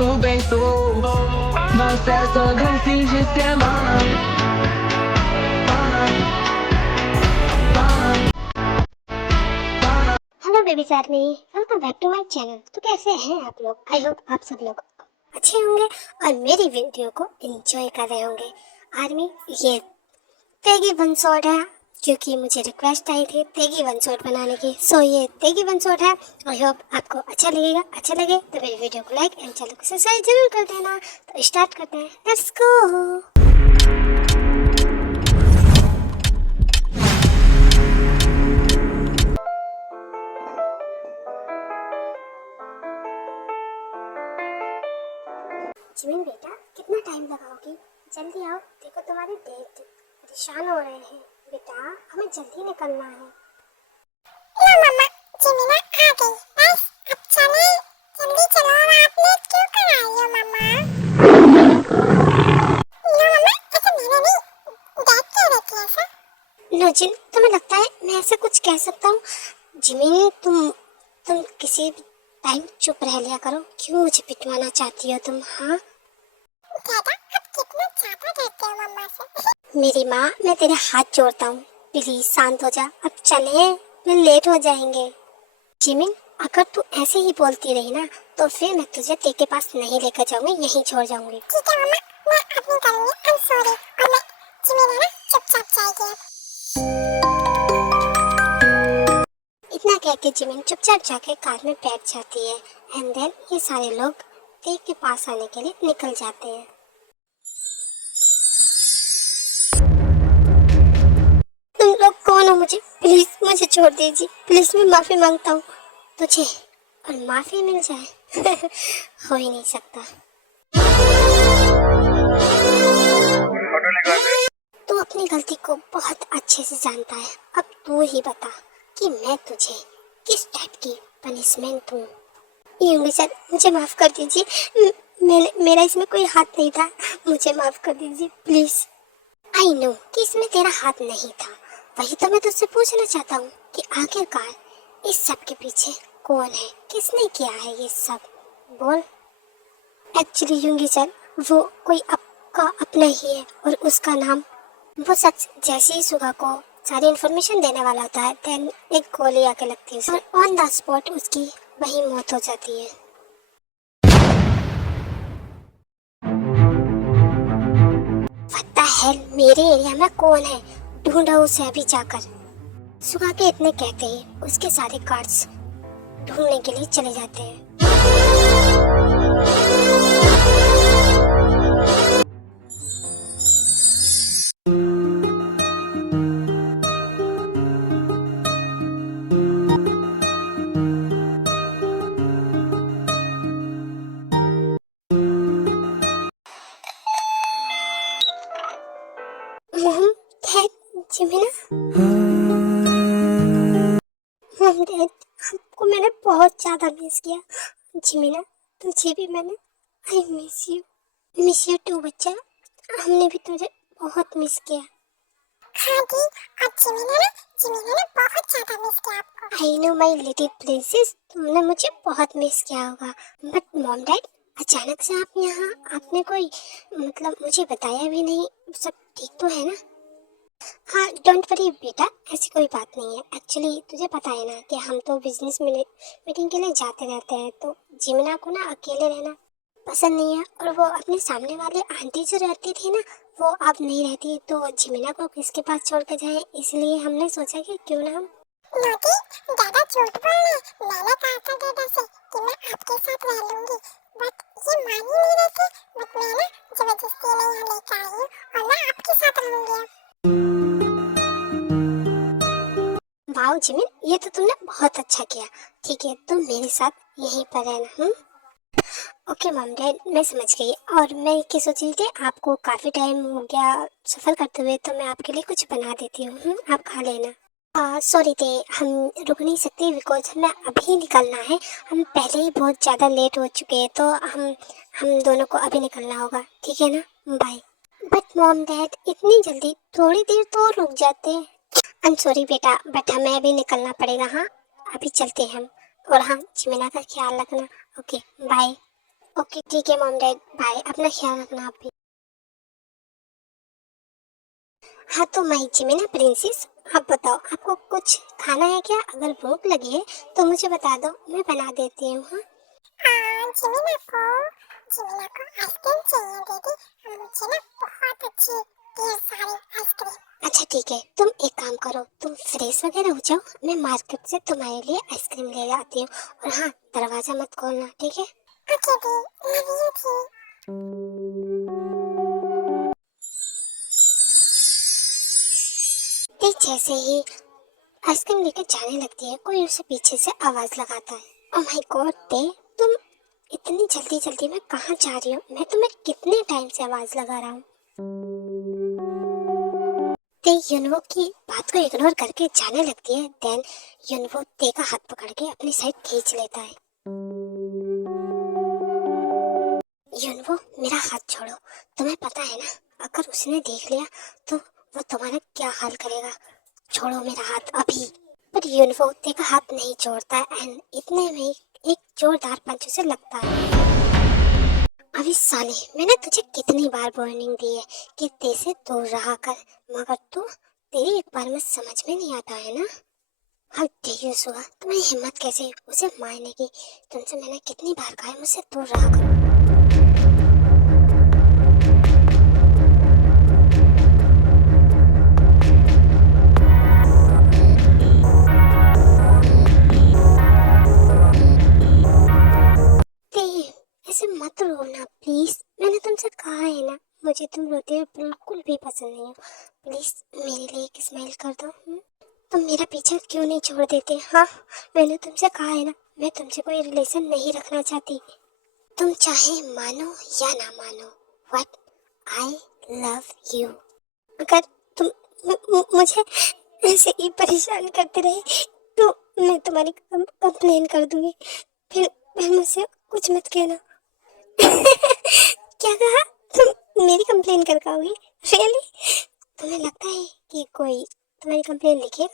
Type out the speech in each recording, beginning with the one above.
bem sou. Não cessa de fingir ser mal. Hello baby army, welcome back to my channel. तो कैसे हैं आप लोग? I hope आप सब लोग अच्छे होंगे और मेरी वीडियो को एंजॉय कर रहे होंगे। आर्मी, ये तेगी वन शॉट है क्योंकि मुझे रिक्वेस्ट आई थी तेगी वन शॉट बनाने की। सो ये तेगी वन शॉट है। आई होप आपको अच्छा लगेगा। अच्छा लगे तो मेरी वीडियो को लाइक एंड चैनल को सब्सक्राइब जरूर कर देना। तो स्टार्ट करते हैं, लेट्स गो। जिमिन बेटा, कितना टाइम लगाओगी? जल्दी आओ, देखो तुम्हारे डेट परेशान हो रहे हैं। बेटा हमें जल्दी निकलना है। लो मम्मा, जिमिना आ गई। बस अब चले, जल्दी चलो। अब आप लेट क्यों कर आई हो मम्मा? लो मम्मा, ऐसा मैंने नहीं, डैड कह रहे थे ऐसा। नो जिन, तुम्हें लगता है मैं ऐसे कुछ कह सकता हूँ? जिमिन तुम किसी भी टाइम चुप रह लिया करो। क्यों मुझे पिटवाना चाहती हो तुम? हाँ दादा, आप कितना ज्यादा डरते हो मम्मा से। मेरी माँ, मैं तेरे हाथ जोड़ता हूँ, प्लीज शांत हो जा। अब चले, फिर लेट हो जाएंगे। जिमिन, अगर तू ऐसे ही बोलती रही ना तो फिर मैं तुझे तेरे के पास नहीं लेकर जाऊंगी, यहीं छोड़ जाऊंगी। ठीक है मम्मा, मैं अब निकलूंगी। I am sorry. और मैं जिमिना ना चुपचाप जाएगी अब। इतना कह के जिमिन चुपचाप जाके कार में बैठ जाती है। एंड देन ये सारे लोग तेग के पास आने के लिए निकल जाते हैं। तुम लोग कौन हो? मुझे प्लीज मुझे छोड़ दीजिए, प्लीज। मैं माफी मांगता हूँ। तुझे और माफी मिल जाए हो ही नहीं सकता। तू अपनी गलती को बहुत अच्छे से जानता है। अब तू ही बता कि मैं तुझे किस टाइप की पनिशमेंट दूं। यूंगी सर, मुझे माफ कर दीजिए। मेरा इसमें कोई हाथ नहीं था। मुझे माफ कर दीजिए प्लीज। आई नो कि इसमें तेरा हाथ नहीं था, वही तो मैं तुझसे पूछना चाहता हूँ कि आखिरकार इस सब के पीछे कौन है, किसने किया है ये सब? बोल। एक्चुअली यूंगी सर, वो कोई आपका अपना ही है और उसका नाम, वो शख्स जैसे ही सुबह को सारी इन्फॉर्मेशन देने वाला होता है देन एक गोली आके लगती है और ऑन द स्पॉट उसकी वही मौत हो जाती है। What the hell, मेरे एरिया में कौन है? ढूंढो उसे अभी जाकर। सुबह के इतने कहते ही उसके सारे कार्ड्स ढूंढने के लिए चले जाते हैं। मॉम, डैड, जिमिना, मॉम, डैड, आपको मैंने बहुत ज्यादा मिस किया। जिमिना, तुझे भी मैंने, आई मिस यू टू बच्चा। हमने भी तुझे बहुत मिस किया। हाँ दी, और जिमिना ने बहुत ज्यादा मिस किया आपको। I know my little princess, तुमने मुझे बहुत मिस किया होगा। बट मॉम डैड, अचानक से आप यहाँ, आपने कोई मतलब मुझे बताया भी नहीं। सब ठीक तो है ना? हाँ, डोंट वरी बेटा, ऐसी कोई बात नहीं है। एक्चुअली तुझे पता है ना कि हम तो बिजनेस मीटिंग के लिए जाते रहते हैं, तो जिमिना को ना अकेले रहना पसंद नहीं है। और वो अपने सामने वाले आंटी जो रहती थी ना, वो अब नहीं रहती, तो जिमिना को किसके पास छोड़ के जाए, इसलिए हमने सोचा कि क्यों ना हम। नोटी, दादा झूठ बोल रहे हैं। मैंने कहा था दादा से कि मैं आपके साथ रह लूंगी, बट ये मान ही नहीं रहे थे। बट मैं ना जबरदस्ती नहीं यहाँ लेकर आई हूँ और मैं आपके साथ रहूंगी। वाओ जिमिन, ये तो तुमने बहुत अच्छा किया। ठीक है, तुम मेरे साथ यहीं पर रहना। ओके मॉम डैड, मैं समझ गई। और मैं क्या सोच रही थी, आपको काफ़ी टाइम हो गया सफ़र करते हुए, तो मैं आपके लिए कुछ बना देती हूँ। आप खा लेना। सॉरी थे, हम रुक नहीं सकते बिकॉज हमें अभी निकलना है। हम पहले ही बहुत ज़्यादा लेट हो चुके हैं, तो हम दोनों को अभी निकलना होगा। ठीक है ना? बाय। बट मॉम डैड, इतनी जल्दी? थोड़ी देर तो रुक जाते। आई एम सॉरी बेटा, बट हमें अभी निकलना पड़ेगा। हाँ, अभी चलते हैं हम। और हाँ, जिमिना का ख्याल रखना। Okay bye. ओके ठीक है मॉम डैड, बाय, अपना ख्याल रखना आप भी। हाँ तो मैं जिमिना प्रिंसेस, आप बताओ आपको कुछ खाना है क्या? अगर भूख लगी है तो मुझे बता दो, मैं बना देती हूँ। हाँ जिमिना को आइसक्रीम चाहिए दीदी। मुझे ना बहुत अच्छी ढेर सारी आइसक्रीम। अच्छा ठीक है, तुम एक काम करो, तुम फ्रेश वगैरह हो जाओ, मैं मार्केट से तुम्हारे लिए आइसक्रीम ले आती हूँ। और हाँ, दरवाजा मत खोलना, ठीक है? ओके दी, लव यू दी। ठीक जैसे ही आइसक्रीम लेकर जाने लगती है, कोई उसे पीछे से आवाज लगाता है। ओह माय गॉड ते, तुम इतनी जल्दी जल्दी में कहाँ जा रही हो? मैं तुम्हें कितने टाइम से आवाज लगा रहा हूँ। ते युनवो की बात को इग्नोर करके जाने लगती है। देन युनवो ते का हाथ पकड़ के अपनी साइड खींच लेता है। युनवो, मेरा हाथ छोड़ो, तुम्हें पता है ना, अगर उसने देख लिया तो वो तुम्हारा क्या हाल करेगा। छोड़ो मेरा हाथ अभी। पर युनवो ते का हाथ नहीं छोड़ता एंड इतने में एक जोरदार पंच उसे लगता है। अभी साले, मैंने तुझे कितनी बार वार्निंग दी है कि ते से दूर रहा कर, मगर तू, तेरी एक बार में समझ में नहीं आता है ना। हाँ ठीक सुगा, तुम्हें हिम्मत कैसे हुई उसे मारने की? तुमसे मैंने कितनी बार कहा है मुझसे दूर रहा कर। ते, ऐसे मत रोना प्लीज, मैंने तुमसे कहा है ना, मुझे तुम रोते हुए बिल्कुल भी पसंद नहीं हो। प्लीज मेरे लिए एक स्माइल कर दो। तुम मेरा पीछा क्यों नहीं छोड़ देते? हाँ, मैंने तुमसे कहा है ना, मैं तुमसे कोई रिलेशन नहीं रखना चाहती। तुम चाहे मानो या ना मानो, बट आई लव यू। अगर तुम मुझे ऐसे ही परेशान करते रहे तो मैं तुम्हारी कंप्लेन कर दूंगी। फिर मुझसे कुछ मत कहना। क्या कहा? तुम मेरी कंप्लेन कर पाओगी? रियली? तुम्हें लगता है कि कोई तुम्हारी कंप्लेन लिखेगा?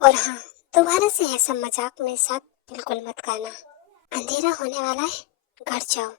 और हाँ, दोबारा से ऐसा मजाक मेरे साथ बिल्कुल मत करना। अंधेरा होने वाला है, घर जाओ।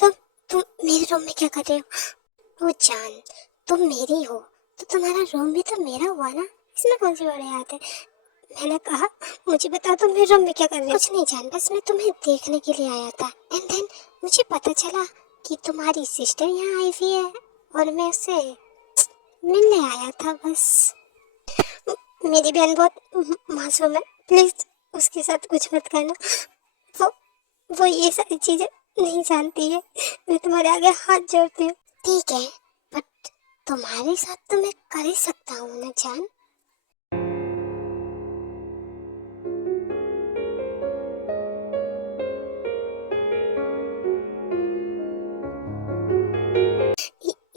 तुम तुम मेरे रूम में क्या कर रहे हो? वो जान, तुम मेरी हो तो तुम्हारा रूम भी तो मेरा हुआ ना, इसमें कौन सी बड़ी बात है? मैंने कहा मुझे बता तुम मेरे रूम में क्या कर रहे हो? कुछ नहीं जान, बस मैं तुम्हें देखने के लिए आया था एंड देन मुझे पता चला कि तुम्हारी सिस्टर यहाँ आई हुई है और मैं उससे मिलने आया था बस। मेरी बहन बहुत मासूम है, प्लीज उसके साथ कुछ मत करना। वो वो ये सारी चीजें नहीं जानती है, मैं तुम्हारे आगे हाथ जोड़ती हूँ। ठीक है, बट तुम्हारे साथ तो मैं कर ही सकता हूँ ना जान।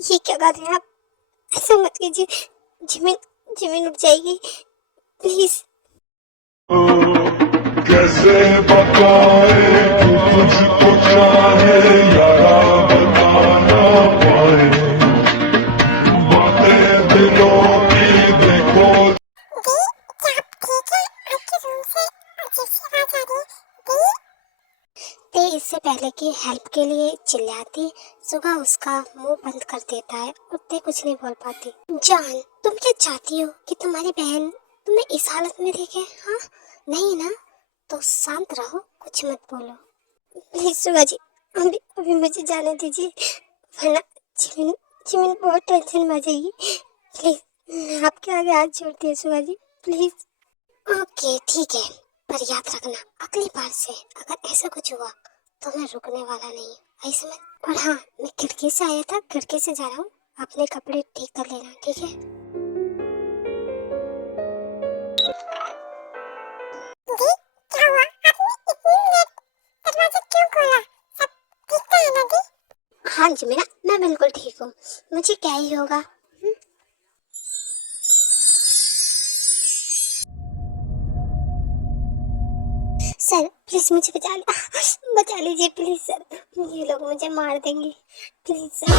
ये क्या कर रहे हैं आप? ऐसा मत कीजिए, जमीन जमीन उठ जाएगी, प्लीज। कैसे बताए तू तुझको चाहे यारा बता ना पाए बातें दिलों की देखो। दी, क्या आप ठीक है? आपके रूम से अजीब सी आवाज आ रही है। दी, ते इससे पहले कि हेल्प के लिए चिल्लाती, सुगा उसका मुंह बंद कर देता है और ते कुछ नहीं बोल पाती। जान, तुम क्या चाहती हो कि तुम्हारी बहन तुम्हें इस हालत में देखे? हाँ, नहीं ना, तो शांत रहो, कुछ मत बोलो। प्लीज सुगा जी, अभी अभी मुझे जाने दीजिए, वरना जिमिन जिमिन बहुत टेंशन में आ जाएगी। प्लीज, मैं आपके आगे हाथ जोड़ती हूँ सुगा जी, प्लीज। ओके ठीक है, पर याद रखना, अगली बार से अगर ऐसा कुछ हुआ तो मैं रुकने वाला नहीं। आई समझ। और हाँ, मैं खिड़की से आया था, खिड़की से जा रहा हूँ, अपने कपड़े ठीक कर लेना, ठीक है? दी, क्या हुआ? आपने इतनी लेट दरवाजा क्यों खोला? सब ठीक तो है ना दी? हाँ जी मीना, मैं बिल्कुल ठीक हूँ, मुझे क्या ही होगा। सर प्लीज मुझे बचा लीजिए प्लीज सर, ये लोग मुझे मार देंगे, प्लीज सर।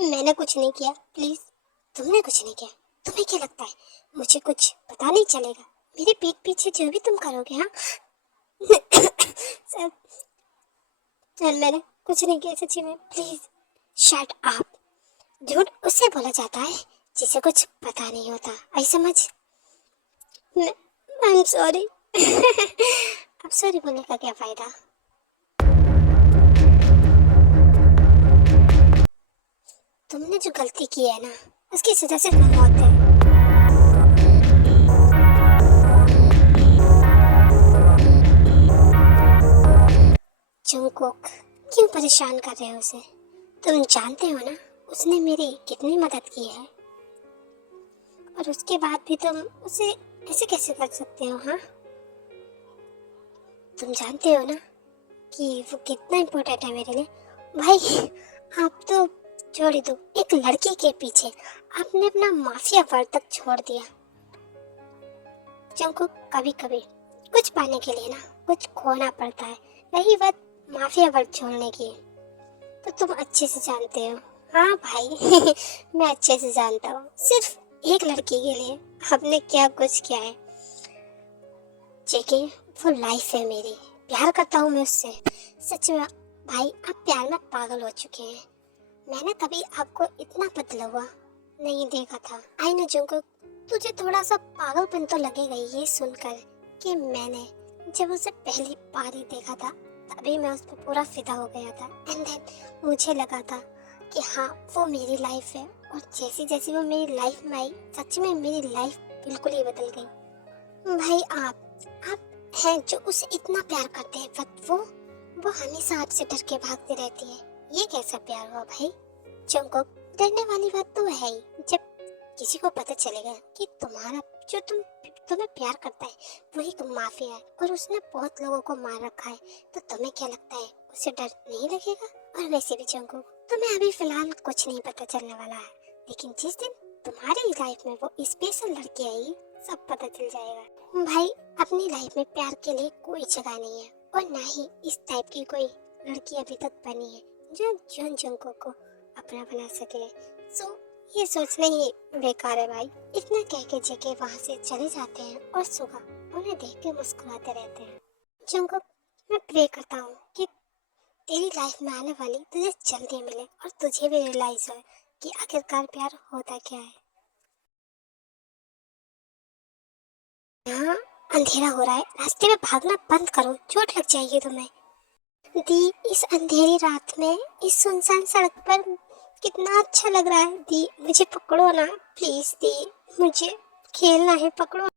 मैंने कुछ नहीं किया, प्लीज। तुमने कुछ नहीं किया? तुम्हें क्या लगता है मुझे कुछ पता नहीं चलेगा? मेरे पीठ पीछे जो भी तुम करोगे, हाँ? सर सर मैंने कुछ नहीं किया सच्ची में, प्लीज शट अप। झूठ उससे बोला जाता है जिसे कुछ पता नहीं होता, आई समझ। I am sorry. अब सॉरी बोलने का क्या फायदा? तुमने जो गलती की है ना, उसकी सजा सिर्फ मौत है। जंगकुक, क्यों परेशान कर रहे हो उसे? तुम जानते हो ना उसने मेरी कितनी मदद की है, और उसके बाद भी तुम उसे ऐसे कैसे कर सकते हो? हाँ, तुम जानते हो ना कि वो कितना इम्पोर्टेंट है मेरे लिए। भाई आप तो छोड़ ही दो, एक लड़की के पीछे आपने अपना माफिया वर्ग तक छोड़ दिया। जंगकुक, कभी कभी कुछ पाने के लिए ना कुछ खोना पड़ता है, रही बात माफिया वर्ग छोड़ने की तो तुम अच्छे से जानते हो। हाँ भाई मैं अच्छे से जानता हूँ, सिर्फ एक लड़की के लिए आपने क्या कुछ किया है। जेके, वो लाइफ है मेरी, प्यार करता हूँ मैं उससे, सच में। भाई आप प्यार में पागल हो चुके हैं, मैंने कभी आपको इतना पतला हुआ नहीं देखा था। आई नो जंगकुक, तुझे थोड़ा सा पागलपन तो लगेगा ये सुनकर कि मैंने जब उसे पहली बार ही देखा था तभी मैं उस पर पूरा फिदा हो गया था। एंड देन मुझे लगा था कि हाँ वो मेरी लाइफ है, और जैसी जैसी वो मेरी लाइफ में आई सच में मेरी लाइफ बिल्कुल ही बदल गई। भाई आप हैं जो उसे इतना प्यार करते हैं, बट वो हमेशा आपसे डर के भागती रहती है। ये कैसा प्यार हुआ भाई? जंगकुक, डरने वाली बात तो है ही, जब किसी को पता चलेगा कि तुम्हारा जो तुम्हें प्यार करता है वही एक माफिया है और उसने बहुत लोगों को मार रखा है, तो तुम्हें क्या लगता है उसे डर नहीं लगेगा? और वैसे भी जंगकुक, तुम्हें अभी फिलहाल कुछ नहीं पता चलने वाला है, लेकिन जिस दिन तुम्हारी लाइफ में वो स्पेशल लड़की आएगी सब पता चल जाएगा। भाई अपनी लाइफ में प्यार के लिए कोई जगह नहीं है, और ना ही इस टाइप की कोई लड़की अभी तक बनी है जो जंगकुक को अपना बना सके। सो ये सोचना ही बेकार है भाई। इतना कह के जेके वहाँ से चले जाते हैं और सुगा उन्हें देख के मुस्कुराते रहते हैं। जंगकुक, मैं प्रे करता हूँ कि तेरी लाइफ में आने वाली तुझे जल्दी मिले और तुझे भी रियलाइज हो कि आखिरकार प्यार होता क्या है। यहाँ अंधेरा हो रहा है, रास्ते में भागना बंद करो, चोट लग जाएगी तुम्हें। दी, इस अंधेरी रात में इस सुनसान सड़क पर कितना अच्छा लग रहा है। दी मुझे पकड़ो ना प्लीज, दी मुझे खेलना है, पकड़ो।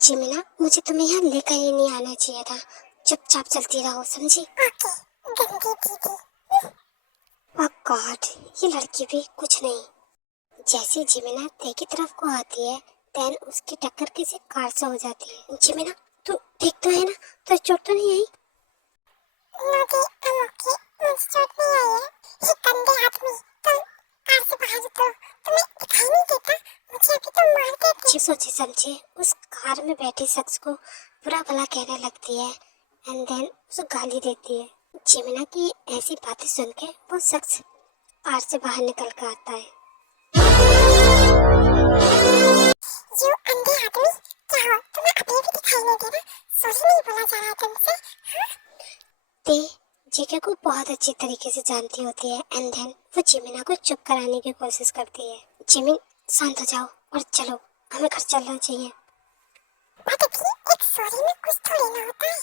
जिमिना, मुझे तुम्हें यहाँ लेकर ही नहीं आना चाहिए था, चुपचाप चलती रहो, समझी? ओके गंदी दीदी। ओह गॉड, ये लड़की भी कुछ नहीं। जैसे जिमिना ते की तरफ को आती है देन उसकी टक्कर किसी कार से हो जाती है। जिमिना तू ठीक तो है ना? तो चोट तो नहीं आई? नो दी, आई एम ओके, मुझे चोट नहीं आई है। ये गंदे आदमी, तुम कार से बाहर निकलो, तुम्हें दिखाई नहीं देता? मुझे अभी तो मार देते। सोचे समझे उस कार में बैठे शख्स को बुरा भला कहने लगती है एंड देन उसे गाली देती है। जिमिना की ऐसी बातें सुन के वो शख्स कार से बाहर निकल कर आता है। यू अंधे आदमी, क्या हो? तुम्हें अभी भी दिखाई नहीं दे रहा? सॉरी नहीं बोला जा रहा तुमसे? हाँ? ते जेके को बहुत अच्छी तरीके से जानती होती है एंड देन वो जिमिना को चुप कराने की कोशिश करती है। जिमिन शांत हो जाओ और चलो, हमें घर चलना चाहिए। बट एक सॉरी में कुछ थोड़ी ना होता है।